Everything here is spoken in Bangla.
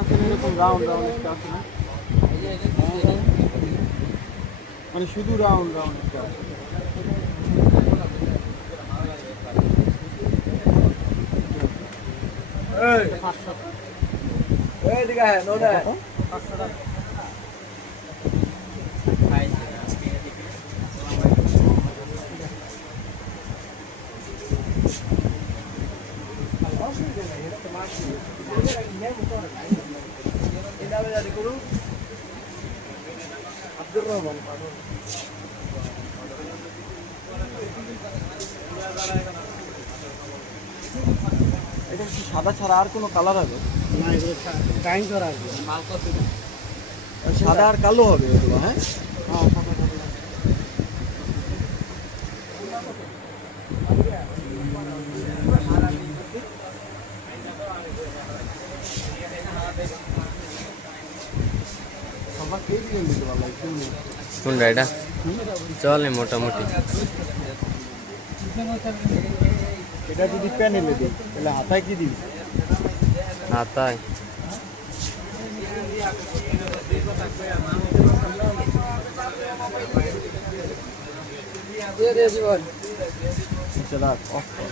আছে না এরকম রাউন্ড রাউন্ড একটা আছে না, মানে শুধু রাউন্ড রাউন্ড একটা আছে। আব্দুর রহমান এটা কি সাদা ছাড়া আর কোনো কালার হবে না? এগুলো ডাইং করা আছে, সাদা আর কালো হবে এগুলো। হ্যাঁ হ্যাঁ, সাদা কালো। সবার কে দিয়ে নিতে পারলো কোনটা এটা চলে মোটামুটি। এটা যদি প্যানেলে দিই তাহলে হাতায় কি দিই? হাতায় আচ্ছা রাখ, অফ কর।